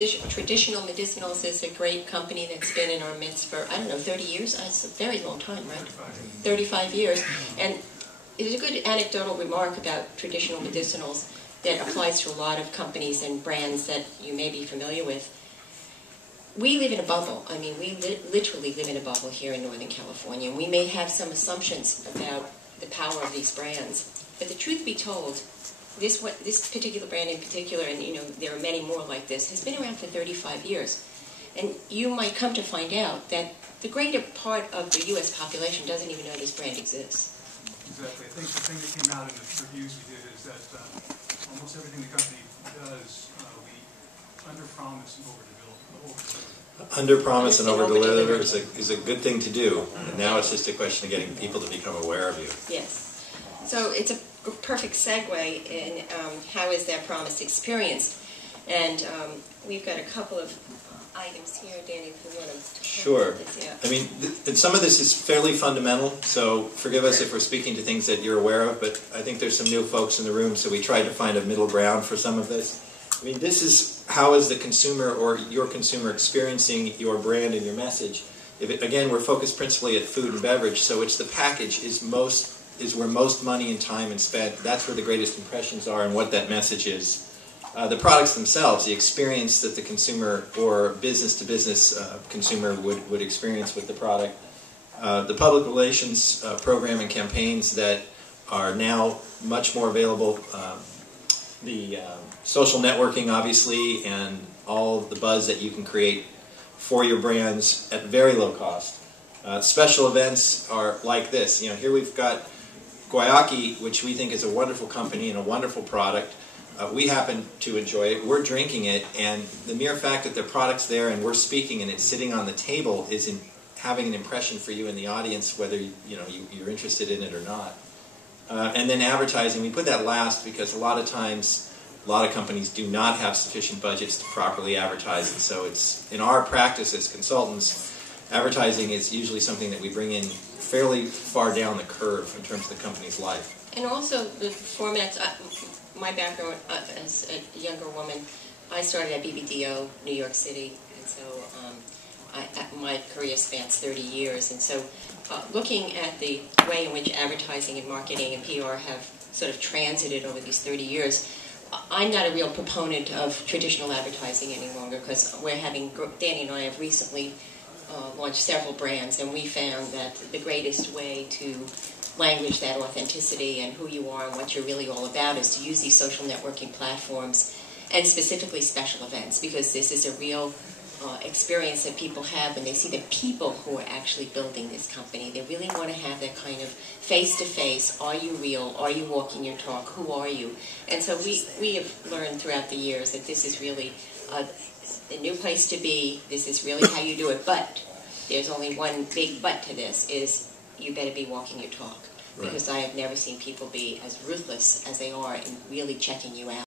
Traditional Medicinals is a great company that's been in our midst for, I don't know, 30 years? It's a very long time, right? 35 years. And there's a good anecdotal remark about traditional medicinals that applies to a lot of companies and brands that you may be familiar with. We live in a bubble. I mean, we literally live in a bubble here in Northern California. And we may have some assumptions about the power of these brands. But the truth be told, this particular brand in particular, and there are many more like this, has been around for 35 years. And you might come to find out that the greater part of the U.S. population doesn't even know this brand exists. Exactly. I think the thing that came out in the reviews we did is that almost everything the company does, we under-promise and over-deliver. Under-promise and over-deliver is a good thing to do. And now it's just a question of getting people to become aware of you. Yes. So it's a perfect segue in how is that promise experienced. And we've got a couple of items here, Danny, if you want to Sure. this, yeah. I mean, some of this is fairly fundamental, so forgive us if we're speaking to things that you're aware of, but I think there's some new folks in the room, so we tried to find a middle ground for some of this. I mean, this is how is the consumer or your consumer experiencing your brand and your message. Again, we're focused principally at food and beverage, so it's the package is where most money and time is spent. That's where the greatest impressions are and what that message is. The products themselves, the experience that the consumer or business-to-business consumer would experience with the product. The public relations program and campaigns that are now much more available. The social networking, obviously, and all the buzz that you can create for your brands at very low cost. Special events are like this. Here we've got Guayaki, which we think is a wonderful company and a wonderful product. We happen to enjoy it. We're drinking it, and the mere fact that their product's there and we're speaking and it's sitting on the table is having an impression for you in the audience, whether you're interested in it or not. And then advertising, we put that last because a lot of times, a lot of companies do not have sufficient budgets to properly advertise, and so it's in our practice as consultants, advertising is usually something that we bring in fairly far down the curve in terms of the company's life. And also the formats, my background as a younger woman, I started at BBDO, New York City, and so my career spans 30 years, and so looking at the way in which advertising and marketing and PR have sort of transited over these 30 years, I'm not a real proponent of traditional advertising any longer because Danny and I have recently launched several brands, and we found that the greatest way to language that authenticity and who you are and what you're really all about is to use these social networking platforms and specifically special events, because this is a real experience that people have when they see the people who are actually building this company. They really want to have that kind of face-to-face, are you real, are you walking your talk, who are you? And so we have learned throughout the years that this is really a new place to be. This is really how you do it, but there's only one big but to this, is you better be walking your talk. Because I have never seen people be as ruthless as they are in really checking you out.